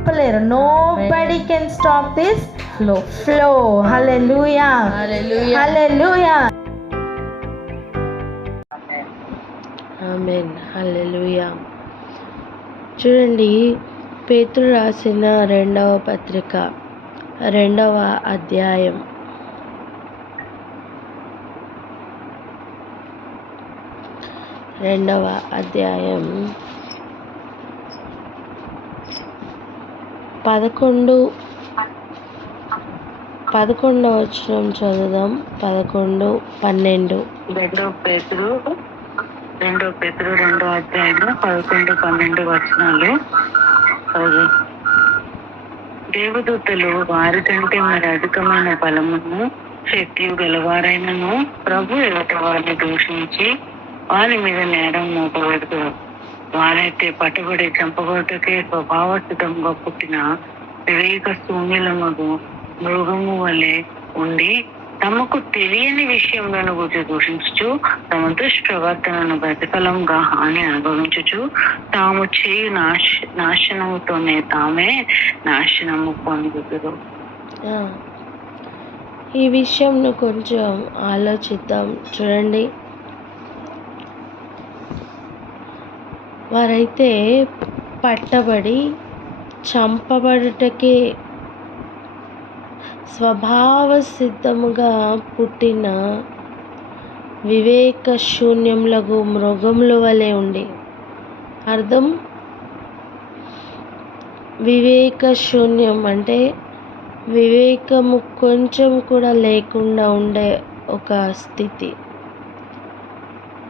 ఆపలేరు. Nobody can stop this flow. Hallelujah, hallelujah, amen, hallelujah. చూడండి, పేతురు రాసిన 2వ పత్రిక 2వ అధ్యాయం 11వ వచనం చదువుదాం. 11, 12. 2 పేతురు 2వ అధ్యాయము 11, 12 వచనాలు. దేవదూతలు వారి కంటే మరి అధికమైన బలమును శక్తియు గలవారైనను ప్రభు ఎదుట వారిని దూషించి వారి మీద నేరం మోపబడతారు. వారైతే పట్టుబడి చంపబడుటకే స్వభావసిద్ధంగా పుట్టిన వివేక శూన్యులమగు మృగము వలె ఉండి తమకు తెలియని విషయంలో గురించి దూషించుచు తమ దుష్ప్రవర్తనను ప్రతిఫలంగా హాని అనుభవించుచు తాము చేయు నాశనముతోనే తామే నాశనము పొందుతారు. ఈ విషయంను కొంచెం ఆలోచిద్దాం. చూడండి, వారైతే పట్టబడి చంపబడుటకే స్వభావ సిద్ధముగా పుట్టిన వివేక శూన్యములకు మృగముల వలె ఉండి. అర్థం, వివేక శూన్యం అంటే వివేకము కొంచెం కూడా లేకుండా ఉండే ఒక స్థితి.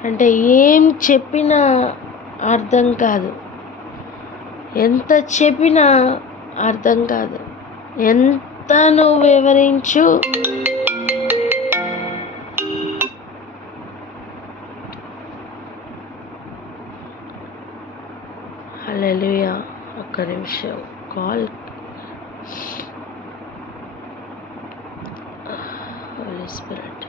అంటే ఏం చెప్పినా అర్థం కాదు, ఎంత చెప్పినా అర్థం కాదు, ఎంత నువ్వు వివరించు హల్లెలూయా. ఒక్క నిమిషం, కాల్. హోలీ స్పిరిట్,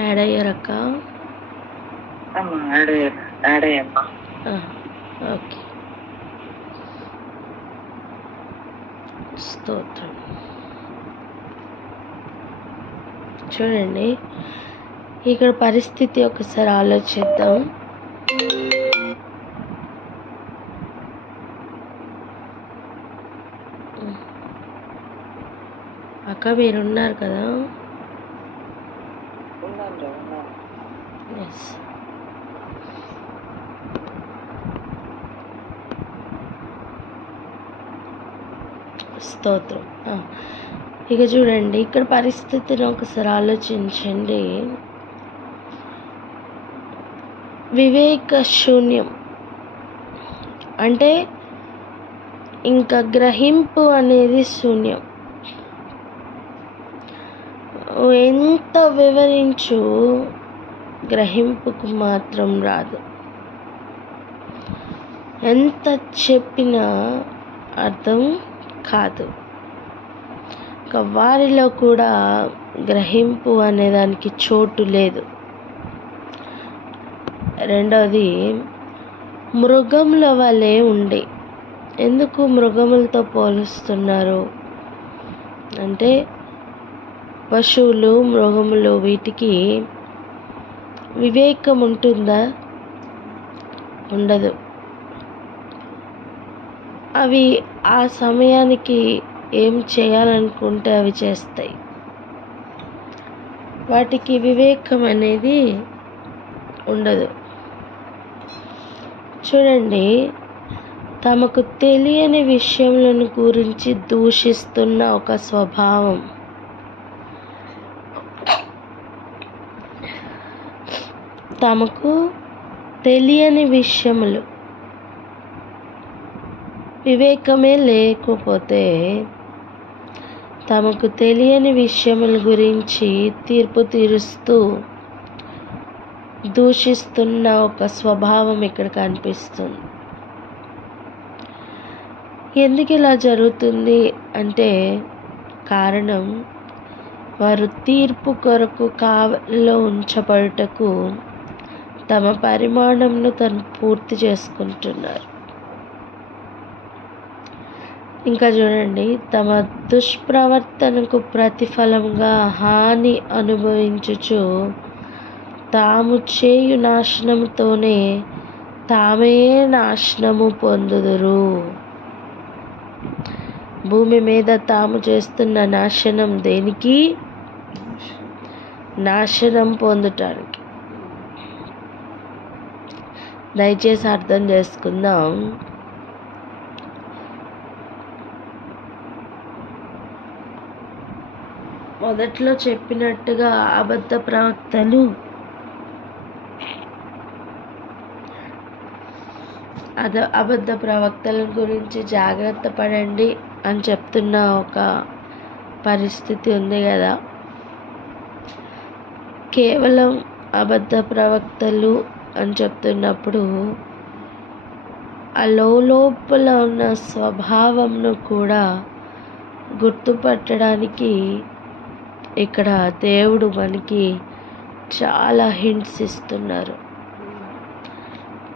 యాడ్ అయ్యారక్క? ఓకే, స్తోత్రం. చూడండి, ఇక్కడ పరిస్థితి ఒకసారి ఆలోచిద్దాం. అక్క మీరున్నారు కదా? ఎస్. స్తోత్రం. ఇక చూడండి, ఇక్కడ పరిస్థితిని ఒకసారి ఆలోచించండి. వివేక శూన్యం అంటే ఇంకా గ్రహింపు అనేది శూన్యం. ఎంత వివరించు గ్రహింపుకు మాత్రం రాదు. ఎంత చెప్పినా అర్థం కాదు. ఇంకా వారిలో కూడా గ్రహింపు అనేదానికి చోటు లేదు. రెండవది, మృగముల వలె ఉండి. ఎందుకు మృగములతో పోలుస్తున్నారు అంటే, పశువులు, మృగములు, వీటికి వివేకం ఉంటుందా? ఉండదు. అవి ఆ సమయానికి ఏం చేయాలనుకుంటే అవి చేస్తాయి. వాటికి వివేకం అనేది ఉండదు. చూడండి, తమకు తెలియని విషయములను గురించి దూషిస్తున్న ఒక స్వభావం. తమకు తెలియని విషయములు, వివేకమే లేకపోతే తమకు తెలియని విషయముల గురించి తీర్పు తీరుస్తూ దూషిస్తున్న ఒక స్వభావం ఇక్కడ కనిపిస్తుంది. ఎందుకు ఇలా జరుగుతుంది అంటే కారణం, వారు తీర్పు కొరకు కావలిలో ఉంచబడుటకు తమ పరిమాణంను తను పూర్తి చేసుకుంటున్నారు. ఇంకా చూడండి, తమ దుష్ప్రవర్తనకు ప్రతిఫలంగా హాని అనుభవించుచు తాము చేయు నాశనముతోనే తామే నాశనము పొందుదురు. భూమి మీద తాము చేస్తున్న నాశనం దేనికి? నాశనం పొందటానికి. దయచేసి అర్థం చేసుకుందాం. మొదట్లో చెప్పినట్టుగా అబద్ధ ప్రవక్తలు అబద్ధ ప్రవక్తల గురించి జాగ్రత్త పడండి అని చెప్తున్న ఒక పరిస్థితి ఉంది కదా. కేవలం అబద్ధ ప్రవక్తలు అని చెప్తున్నప్పుడు ఆ లోపల ఉన్న స్వభావంను కూడా గుర్తుపట్టడానికి ఇక్కడ దేవుడు మనకి చాలా హింట్స్ ఇస్తున్నారు.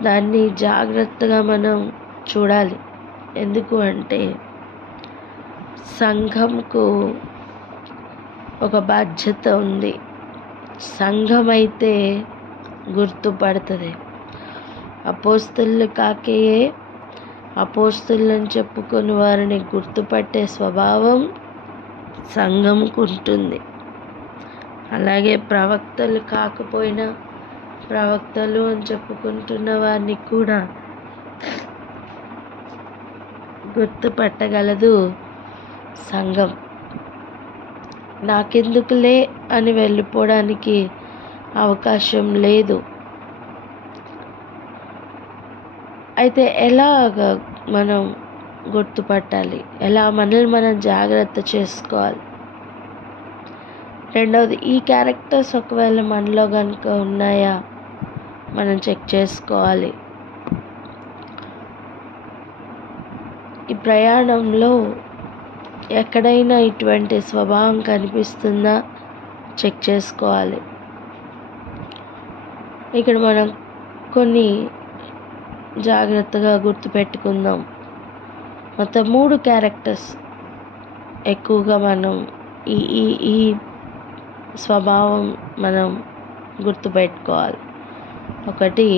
దాన్ని జాగ్రత్తగా మనం చూడాలి. ఎందుకు అంటే సంఘంకు ఒక బాధ్యత ఉంది. సంఘం అయితే గుర్తుపడుతుంది. అపోస్తలు కాకేయే అపోస్తలని చెప్పుకొని వారిని గుర్తుపట్టే స్వభావం సంఘంకు ఉంటుంది. అలాగే ప్రవక్తలు కాకపోయినా ప్రవక్తలు అని చెప్పుకుంటున్న వారిని కూడా గుర్తుపట్టగలదు సంఘం. నాకెందుకులే అని వెళ్ళిపోవడానికి అవకాశం లేదు. అయితే ఎలాగ మనం గుర్తుపట్టాలి? ఎలా మనల్ని మనం జాగ్రత్త చేసుకోవాలి? రెండవది, ఈ క్యారెక్టర్స్ ఒకవేళ మనలో కనుక ఉన్నాయా మనం చెక్ చేసుకోవాలి. ఈ ప్రయాణంలో ఎక్కడైనా ఇటువంటి స్వభావం కనిపిస్తుందా చెక్ చేసుకోవాలి. ఇక్కడ మనం కొన్ని జాగ్రత్తగా గుర్తుపెట్టుకుందాం. మొత్తం 3 క్యారెక్టర్స్ ఎక్కువగా మనం ఈ ఈ ఈ స్వభావం మనం గుర్తుపెట్టుకోవాలి. ఒకటి,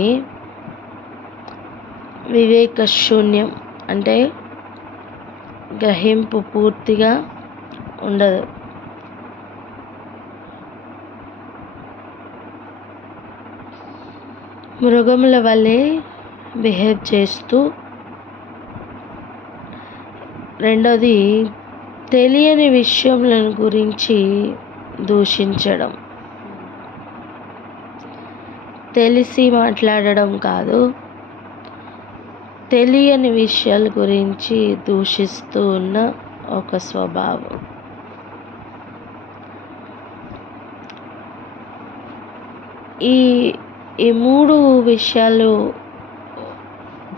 వివేక శూన్యం, అంటే గ్రహింపు పూర్తిగా ఉండదు. మృగముల వలె బిహేవ్ చేస్తూ. రెండోది, తెలియని విషయములను గురించి దూషించడం. తెలిసి మాట్లాడడం కాదు, తెలియని విషయాల గురించి దూషిస్తూ ఉన్న ఒక స్వభావం. ఈ 3 విషయాలు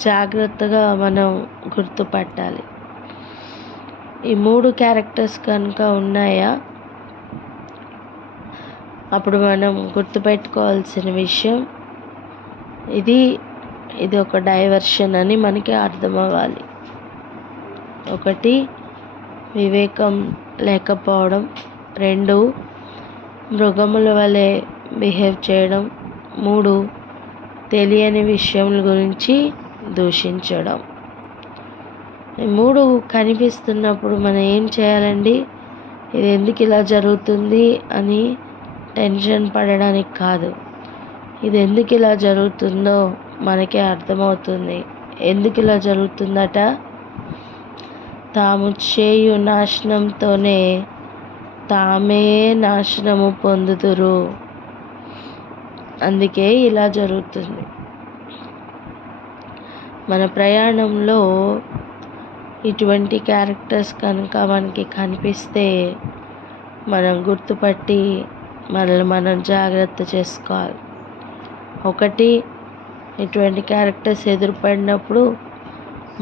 జాగ్రత్తగా మనం గుర్తుపట్టాలి. ఈ 3 క్యారెక్టర్స్ కనుక ఉన్నాయా అప్పుడు మనం గుర్తుపెట్టుకోవాల్సిన విషయం ఇది ఒక డైవర్షన్ అని మనకి అర్థం అవ్వాలి. ఒకటి, వివేకం లేకపోవడం. 2, మృగముల వలె బిహేవ్ చేయడం. 3, తెలియని విషయముల గురించి దూషించడం. ఈ 3 కనిపిస్తున్నప్పుడు మనం ఏం చేయాలండి? ఇది ఎందుకు ఇలా జరుగుతుంది అని టెన్షన్ పడడానికి కాదు. ఇది ఎందుకు ఇలా జరుగుతుందో మనకే అర్థమవుతుంది. ఎందుకు ఇలా జరుగుతుందట? తాము చేయు నాశనంతోనే తామే నాశనము పొందుదురు. అందుకే ఇలా జరుగుతుంది. మన ప్రయాణంలో ఇటువంటి క్యారెక్టర్స్ కనుక మనకి కనిపిస్తే మనం గుర్తుపట్టి మనల్ని మనం జాగ్రత్త చేసుకోవాలి. ఒకటి, ఇటువంటి క్యారెక్టర్స్ ఎదురుపడినప్పుడు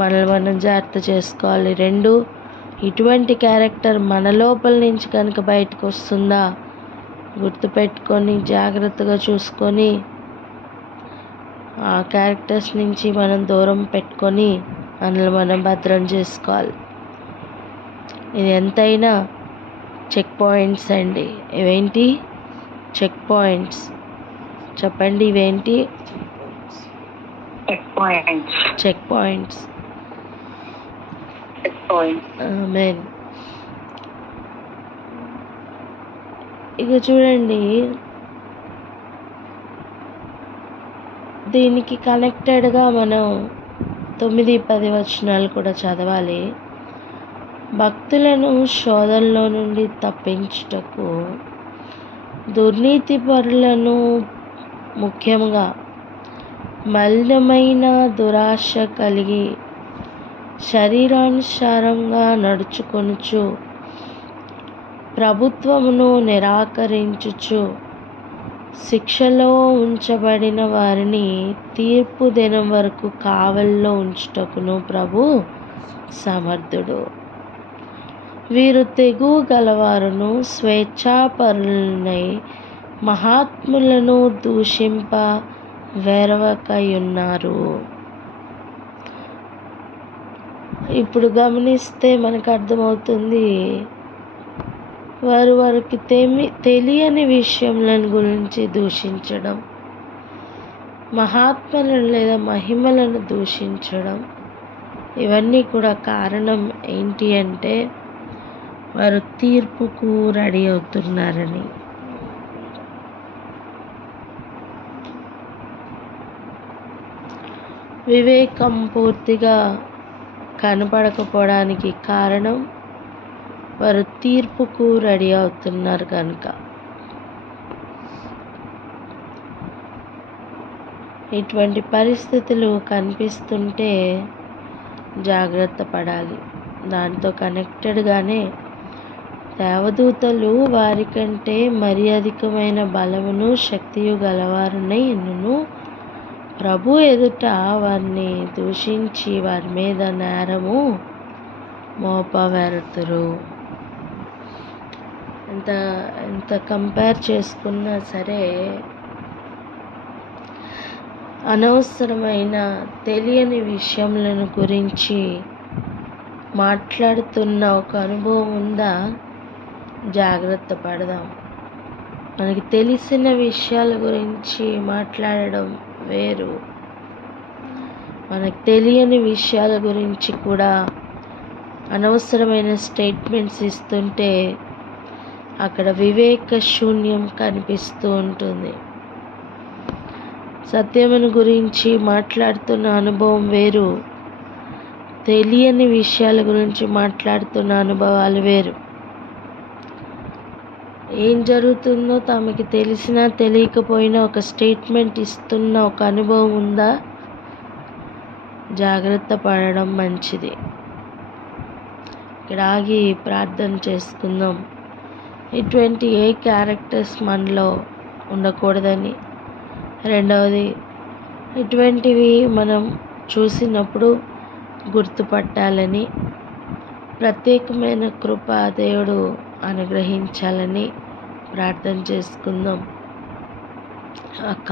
మనల్ని మనం జాగ్రత్త చేసుకోవాలి. 2, ఇటువంటి క్యారెక్టర్ మన లోపల నుంచి కనుక బయటకు వస్తుందా గుర్తుపెట్టుకొని జాగ్రత్తగా చూసుకొని ఆ క్యారెక్టర్స్ నుంచి మనం దూరం పెట్టుకొని మనల్ని మనం భద్రం చేసుకోవాలి. ఇది ఎంతైనా చెక్ పాయింట్స్ అండి. ఇవేంటి చెక్ పాయింట్స్? చెప్పండి, ఇవేంటి check points. Check points? Check points. Amen. ఇక చూడండి, దీనికి కనెక్టెడ్గా మనం 9-10 వచనాలు కూడా చదవాలి. భక్తులను శోధనలో నుండి తప్పించుటకు దుర్నీతిపరులను, ముఖ్యంగా మలినమైన దురాశ కలిగి శరీరానుసారంగా నడుచుకొనుచు ప్రభుత్వమును నిరాకరించుచు శిక్షలో ఉంచబడిన వారిని తీర్పు దినం వరకు కావలిలో ఉంచుటకును ప్రభు సమర్థుడు. వీరు తెగువ గలవారును స్వేచ్ఛాపరులనై మహాత్ములను దూషింప వెరవకయున్నారు. ఇప్పుడు గమనిస్తే మనకు అర్థమవుతుంది, వారికి తెలియని విషయములను గురించి దూషించడం, మహాత్మలను లేదా మహిమలను దూషించడం, ఇవన్నీ కూడా కారణం ఏంటి అంటే వారు తీర్పుకు రెడీ అవుతున్నారని. వివేకం పూర్తిగా కనపడకపోవడానికి కారణం వారు తీర్పుకు రెడీ అవుతున్నారు కనుక. ఇటువంటి పరిస్థితులు కనిపిస్తుంటే జాగ్రత్త పడాలి. దాంతో కనెక్టెడ్గానే దేవదూతలు వారికంటే మరి అధికమైన బలమును శక్తియు గలవారునై ఎన్నును ప్రభు ఎదుట వారిని దూషించి వారి మీద నేరము మోపవెరతురు. ఎంత కంపేర్ చేసుకున్నా సరే అనవసరమైన తెలియని విషయములను గురించి మాట్లాడుతున్న ఒక అనుభవం ఉందా? జాగ్రత్త పడదాం. మనకి తెలిసిన విషయాల గురించి మాట్లాడడం వేరు, మనకు తెలియని విషయాల గురించి కూడా అనవసరమైన స్టేట్మెంట్స్ ఇస్తుంటే అక్కడ వివేక శూన్యం కనిపిస్తూ ఉంటుంది. సత్యమును గురించి మాట్లాడుతున్న అనుభవం వేరు, తెలియని విషయాల గురించి మాట్లాడుతున్న అనుభవాలు వేరు. ఏం జరుగుతుందో తమకి తెలిసినా తెలియకపోయినా ఒక స్టేట్మెంట్ ఇస్తున్న ఒక అనుభవం ఉందా? జాగ్రత్త పడడం మంచిది. ఇక్కడ ఆగి ప్రార్థన చేసుకుందాం. ఇటువంటి ఏ క్యారెక్టర్స్ మనలో ఉండకూడదని, రెండవది ఇటువంటివి మనం చూసినప్పుడు గుర్తుపట్టాలని, ప్రత్యేకమైన కృప దేవుడు అనుగ్రహించాలని ప్రార్థన చేసుకుందాం. అక్క